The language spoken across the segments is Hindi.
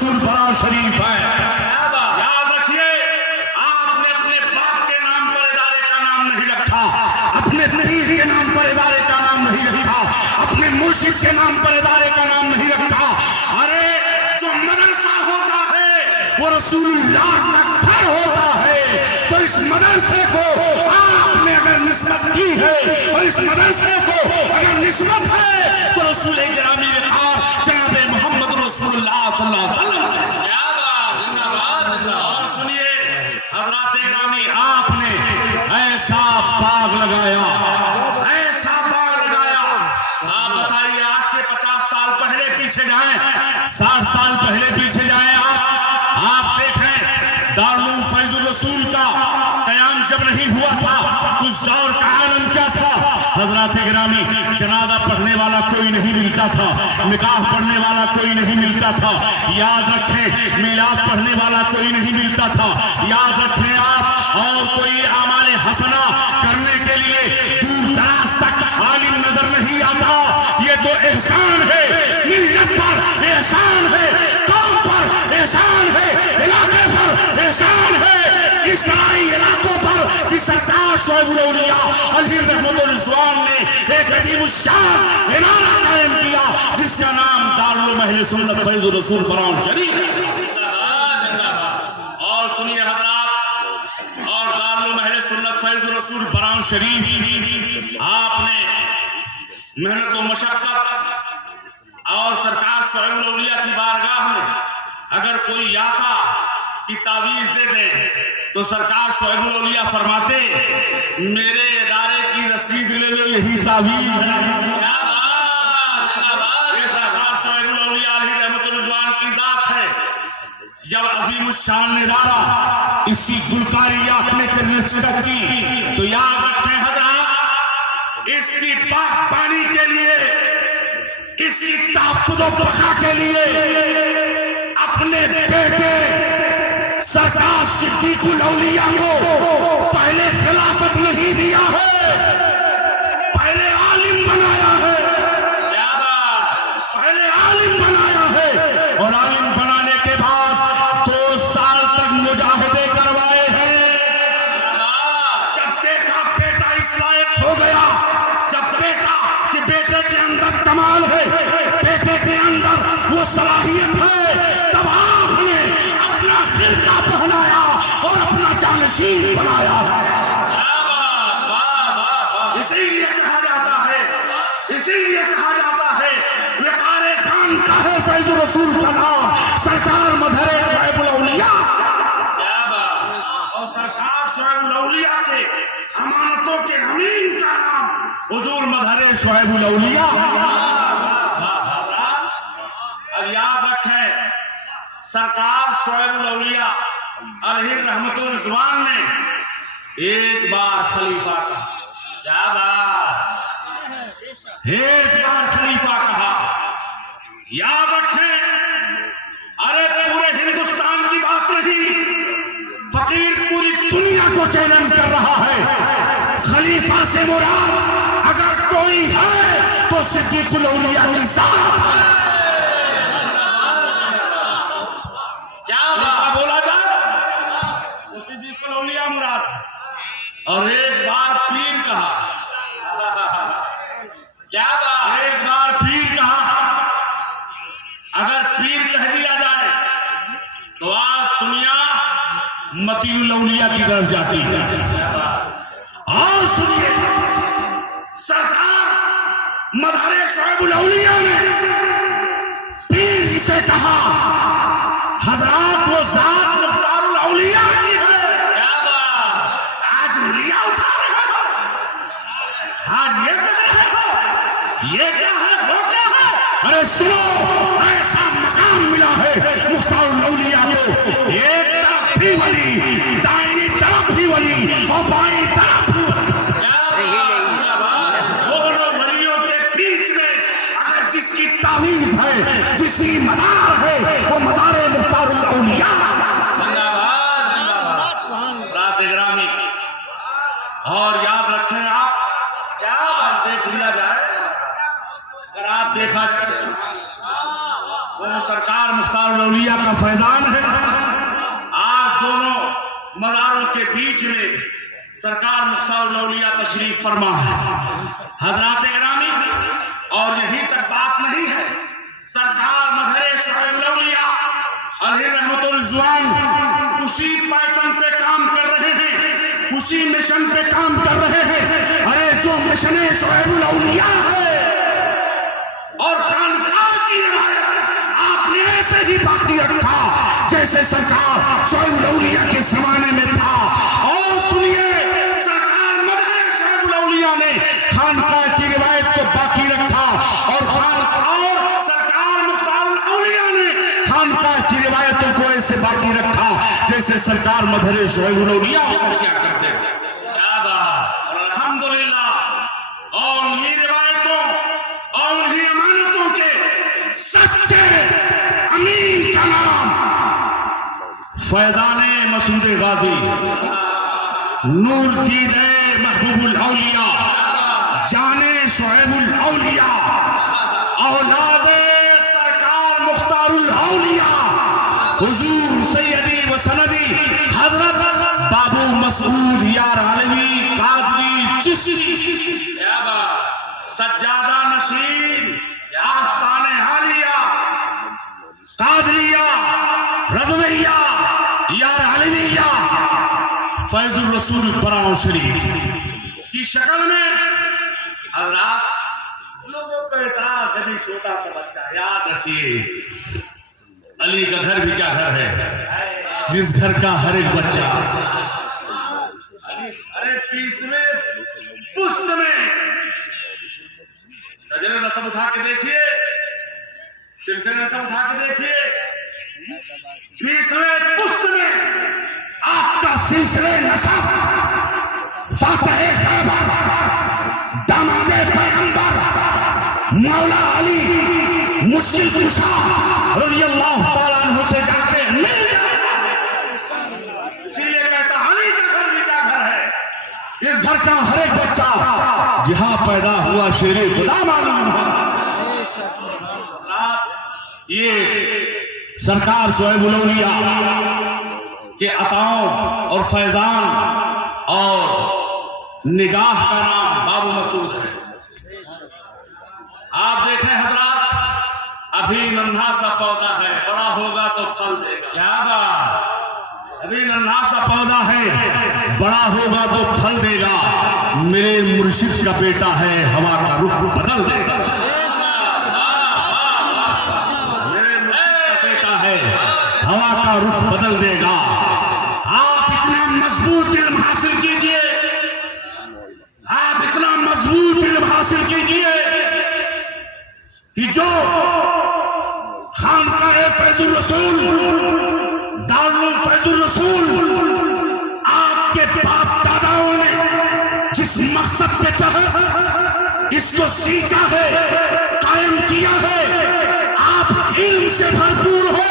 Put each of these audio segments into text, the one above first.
रसूल फराज शरीफ है। याद रखिए, आपने अपने बाप के नाम पर इदारे का नाम नहीं रखा, अपने पीर के नाम पर इदारे का नाम नहीं रखा, अपने मुर्शिद के नाम पर इदारे का नाम नहीं रखा। अरे जो मदरसा होता है वो रसूलुल्लाह का घर होता है। तो इस मदरसे को आपने अगर निस्बत की है और इस मदरसे को अगर निस्बत है तो रसूल गिरामी वक़ार जनाब मोहम्मद रसूलुल्लाह सल्लल्लाहु अलैहि वसल्लम। और सुनिए हज़रात गिरामी, आपने ऐसा बाग लगाया, ऐसा बाग लगाया। आप बताइए, आज के 50 साल पहले पीछे जाएं, 60 साल पहले पीछे जाएं आप देखें दारुल फैजुल रसूल का कयाम जब नहीं हुआ था, उस दौर का आलम क्या था। हजरात गिरामी, जनाजा पढ़ने वाला कोई नहीं मिलता था, निकाह पढ़ने वाला कोई नहीं मिलता था, याद रखें मिलाद पढ़ने वाला कोई नहीं मिलता था, याद रखें आप। और कोई आमाले हसना करने के लिए दूर दराज तक आलिम नजर नहीं आता। ये तो एहसान है, मिल्लत पर एहसान है, कौम पर एहसान है, इलाके पर एहसान है, इस तराई इलाकों पर कि सरकार शोएबुल औलिया अलैहि रहमतुल रिज़वान ने एक अजीम शान इनारा कायम किया जिसका नाम दारुल अहले सुन्नत फैजुल रसूल फराज शरीफ। और सुनिए हज़रात, और दारुल अहले सुन्नत फैजुल रसूल फराज शरीफ आपने मेहनत और मशक्कत और सरकार शोएबुल औलिया की बारगाह में अगर कोई याता की तावीज दे दे तो सरकार शोएबुल औलिया फरमाते मेरे इदारे की रसीद ले लो, यही तावीज है। ये सरकार शोएबुल औलिया अलैहि रहमतुल रिज़वान की जात है। जब अजीम शान इदारा इसकी गुलकारी आपने करने की तो याद रखें हजरात, इसकी पाक पानी के लिए, इसकी ताक़ुत और बका के लिए अपने बेटे सरकार सिद्दीकुल औलिया को पहले खिलाफत नहीं दिया है, पहले आलिम बनाया है, पहले आलिम बनाया है। और आलिम बनाने के बाद 2 साल तक मुजाहिदे करवाए हैं। जब देखा बेटा इस लायक हो गया, जब बेटा कि बेटे के अंदर कमाल है, बेटे के अंदर वो सलाहियत है, तब आपने अपना खिलका पहनाया और अपना जानशीन बनाया है। इसीलिए कहा जाता है, इसीलिए कहा जाता है वक़ार खान का है फैजुल रसूल का नाम, सरकार मदहरे शोएबुल औलिया। और सरकार शोएबुल औलिया के अमानतों के अमीन का नाम हुजूर मदहरे शोएबुल औलिया। अब याद रखें, सरकार शोएबुल औलिया अलैहि रहमतुल रिज़वान ने एक बार खलीफा कहा, क्या बात, एक बार खलीफा कहा। याद रखें, अरे पूरे हिंदुस्तान की बात नहीं, फकीर पूरी दुनिया को चैलेंज कर रहा है। खलीफा से मुराद अगर कोई है तो सिद्दीकुल औलिया की जात है। बोला जाए तो सिद्दीकुल औलिया मुराद है। और एक बार पीर कहा, क्या बात, एक बार पीर कहा। अगर पीर कह दिया जाए तो आज दुनिया मतीनुल औलिया की तरफ जाती है। और सुनिए, सरकार मदहरे शोएबुल औलिया ने पीर जिसे कहा, हजरात वो जात मुख्तारुल औलिया की है। क्या बात, आज लिया उठा रहे हो, आज ये कह रहे हो, ये क्या है, वो क्या है। अरे सुनो, ऐसा मकाम मिला है मुख्तारुल औलिया को, एक तरफ भी वली, दाहिनी तरफ भी वली और बाईं तरफ भी वली। दोनों वलियों के बीच में अगर जिसकी तावीज है, जिसकी मदार है, वो मदारे मुख्तारुल औलिया। रात गिरामी, और याद रखें आप, क्या बात देख लिया जाए, अगर आप देखा जाए वो सरकार मुख्तारुल औलिया का का फैजान है। आज दोनों मज़ारों के बीच में सरकार मुख्तारुल औलिया तशरीफ फरमा है। हजरात गिरामी, और यहीं तक बात नहीं है, सरकार मजहर शुएबुल औलिया अलैहि रहमतुर रिज़वान उसी पैटर्न पे काम कर रहे हैं, उसी मिशन पे काम कर रहे हैं। अरे जो मिशन शुएबुल औलिया है और खानकाह की रिवायत आपने ऐसे ही बाकी रखा जैसे सरकार शुएबुल औलिया के जमाने में था। और सुनिए, सरकार मजहर शुएबुल औलिया ने खानकाह की रिवायत को बाकी रखा और सरकार मुख्तारुल औलिया ने खानकाह की रिवायतों को ऐसे बाकी रखा जैसे सरकार मजहर शुएबुल औलिया क्या करते थे। क्या बात, और अल्हम्दुलिल्लाह, और उन्हीं रिवायतों और उन्हीं अमानतों के सच्चे अमीन का नाम फैजाने मसूद गाजी नूरदीन महबूबुल औलिया जाने शुएबुल औलिया औलादे सरकार मुख्तारुल औलिया हुजूर सैयदी व सनदी हजरत बाबू मसऊद यार आलवी कादरी चिश्ती सज्जादा नशीन आस्ताने हालिया कादरिया रज़विया यार अलविया फैजुर रसूल बराऊं शरीफ की शक्ल में। हजरात, लोगों को एतराज है, छोटा सा बच्चा, याद रखिए अली का घर भी क्या घर है जिस घर का हर एक बच्चा। अरे 30वें पुस्त में सजरे नसब उठा के देखिए, सिलसिले नसब उठा के देखिए, 20वें पुस्त में आपका सिलसिले नसब फातह खैबर दामादे पैगंबर मौला अली मुश्किल कुशा रज़ियल्लाहु ताला अन्हु से जाके मिल जाए। इसीलिए कहता अली का घर भी क्या घर है। इस घर का हर एक बच्चा जहां पैदा हुआ शेरे खुदा मालूम है। ये सरकार शुएबुल औलिया के अताओं और फैजान और निगाह का नाम बाबू मसूद है। आप देखें हजरात, अभी नन्हा सा पौधा है, बड़ा होगा तो फल देगा। क्या बात, अभी नन्हा सा पौधा है, बड़ा होगा तो फल देगा। मेरे मुर्शिद का बेटा है, हवा का रुख बदल देगा। मेरे मुर्शिद का बेटा है, हवा का रुख बदल देगा। आप इतना मजबूत इल्म हासिल कीजिए, आप इतना मजबूत इल्म हासिल कीजिए कि जो खानकाह फैजुर रसूल दारुल फैजुर रसूल आपके बाप दादाओं ने जिस मकसद के तहत इसको सींचा है, कायम किया है, आप इल्म से भरपूर हो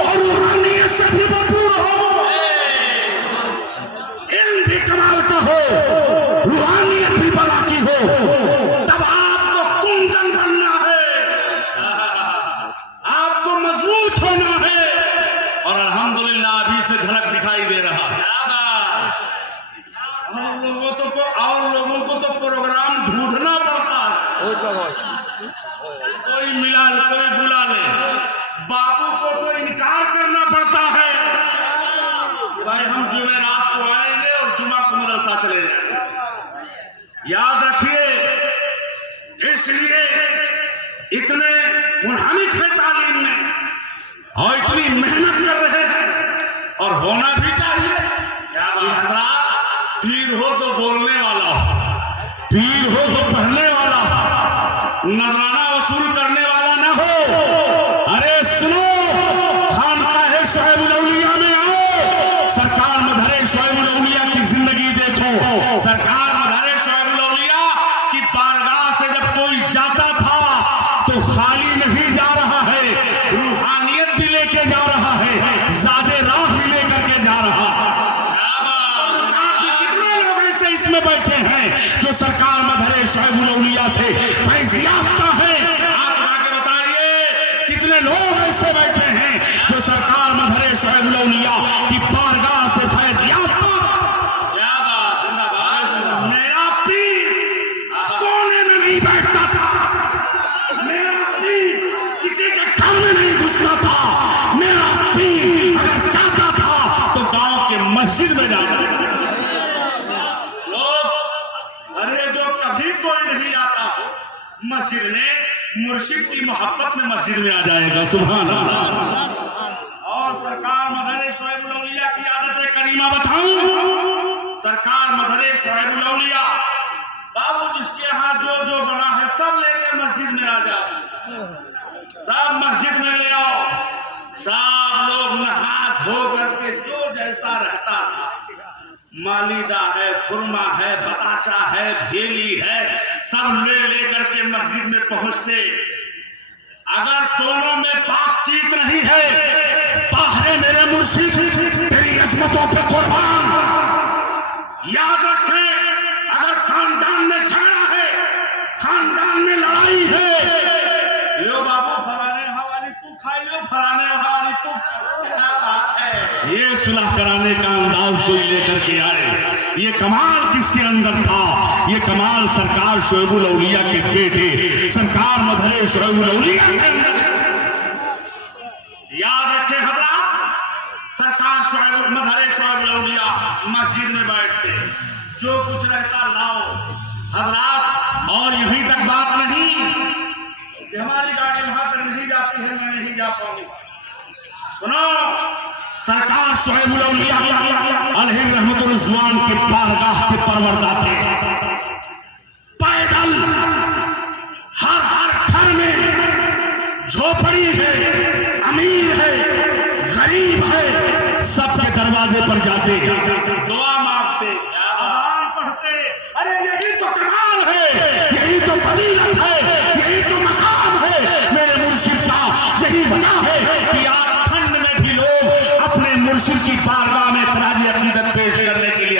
और रूहानियत से भी भरपूर हो। इल्म भी कमाल का हो, रूहानियत भी बला की हो, तब आपको कुंदन बनना है, आपको मजबूत होना है। और अल्हम्दुलिल्लाह अभी से झलक दिखाई दे रहा है। और लोगों को तो प्रोग्राम ढूंढना पड़ता है, कोई मिला ले, कोई बुला ले, बाबू को तो इनकार करना पड़ता है। भाई हम जुमेरात को आएंगे और जुमा को मदरसा चले जाएंगे। याद रखिए, इसलिए इतने मुनहमिक है तालीम में और इतनी मेहनत कर रहे हैं और होना भी चाहिए। पीर हो तो बोलने वाला हो, पीर हो तो पढ़ने वाला हो, नजराना वसूल करने वाला ना हो। अरे सुनो, खानकाह शुएबुल औलिया में आओ, सरकार मजहर शुएबुल औलिया की जिंदगी देखो। सरकार मजहर शुएबुल औलिया की बारगाह से जब कोई जाता था तो खाली नहीं जा रहा है, रूहानियत भी लेके जा रहा है, ज़ादे राह भी लेकर के जा रहा है। इसमें बैठे हैं जो सरकार मजहर शुएबुल औलिया से फैज़ याफ्ता है। आप बताइए कितने लोग ऐसे बैठे हैं जो सरकार मस्जिद में मुर्शिद की मोहब्बत में मस्जिद में आ जाएगा। सुभान अल्लाह। और सरकार मदरे शोएबुल औलिया की आदत करीमा बताऊं, सरकार मदरे शोएबुल औलिया बाबू जिसके यहाँ जो जो बना है सब लेके मस्जिद में आ जाओ, सब मस्जिद में ले आओ, सब लोग नहा धो करके जो जैसा रहता था, मालिदा है, खुरमा है, बताशा है, भेली है, सब ले करके मस्जिद में पहुंचते। अगर दोनों में बातचीत नहीं है, ताहरे मेरे मुर्शिद तेरी अजमतों पे कुर्बान। याद रखें, अगर खानदान में झगड़ा है, खानदान में लड़ाई है, लो बाबू फलाने हवाली तू खाई लो, फलाने हवाली तू, क्या बात है। ये सुलह कराने का अंदाज कोई लेकर के आए, ये कमाल किसके अंदर था? ये कमाल सरकार शोएबुल औलिया के बेटे सरकार मदरे शोएबुल औलिया के अंदर। याद रखें हजरात, सरकार शोएबुल मदरे शोएबुल औलिया मस्जिद में बैठते, जो कुछ रहता लाओ हजरात। और यहीं तक बात नहीं, हमारी गाड़ी वहां तक नहीं जाती है, मैं नहीं जा पाऊंगा। सुनो, सरकार शोएबुल औलिया अलैहि रहमतुल रिज़वान के बारगाह के परवरदा थे। पैदल हर हर घर में झोपड़ी है, अमीर है, गरीब है, सबके दरवाजे पर जाते, दुआ मांगते, अज़ान पढ़ते। अरे यही तो कमाल है, यही तो फजीलत है, यही तो मकाम है मेरे मुर्शिद साहब। यही वजह है कि आज ठंड में भी लोग अपने मुर्शिद की बारगाह में तराजी अकीदत पेश करने के लिए